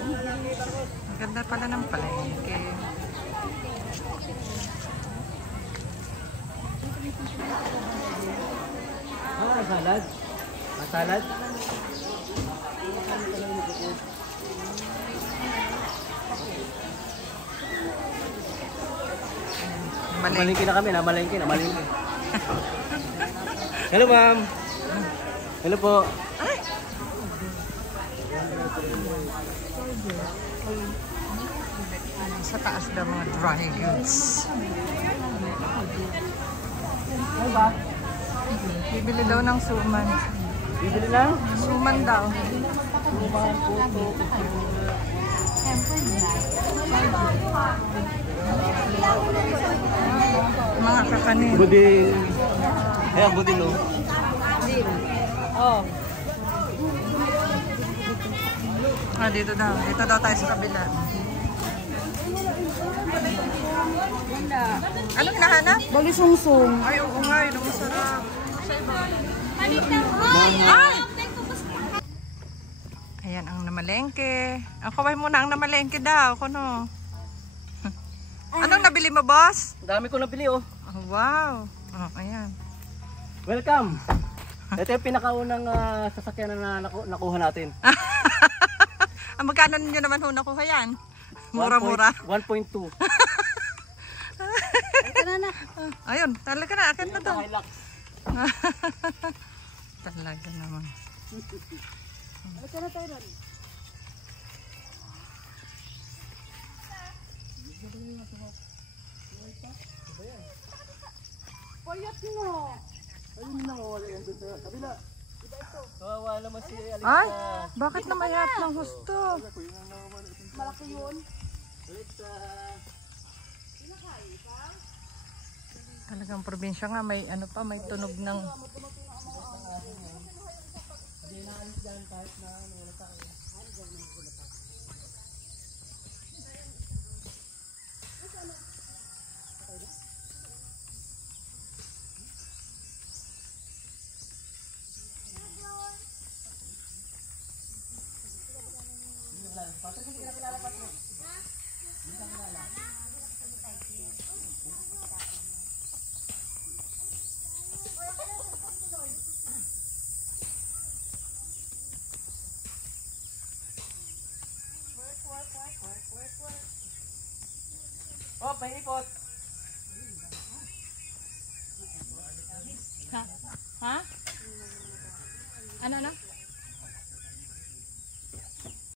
Ang ganda pala ng palengke. Salad. Salad. Namalengke na kami, namalengke. Hello, ma'am. Hello po. Ay! Sa taas daw mga dry goods. Bibili daw ng suman. Bibili lang? Suman daw. Suman, puto, Mga kakanin. buding. Ayan, buding, no? Oh. Dito daw. Dito daw tayo sa kabila. Anong hinahanap? Balisungsong. Ay, oo nga. Yun ang masarap. Sa iba. Ayan ang namalengke. Ako ba muna ang namalengke daw? Kuno. Anong nabili mo, boss? Dami ko nabili, oh. Oh, wow. Oh, ayan. Welcome. Ito yung pinakaunang sasakyan na nakuha natin. Magkano ninyo naman ho nakuha yan? Mura-mura. 1.2. Ayun, talaga na. Akin na to. Hilux. Talaga naman. Payat mo. Ayun na, wala yan doon sa kabila. Kawawa naman si Alexa. Ay, bakit na mayat ng husto? Malaki yun. Alexa. Talagang probinsya nga, may ano pa, may tunog ng... Oh, paikot. Ha? Ano?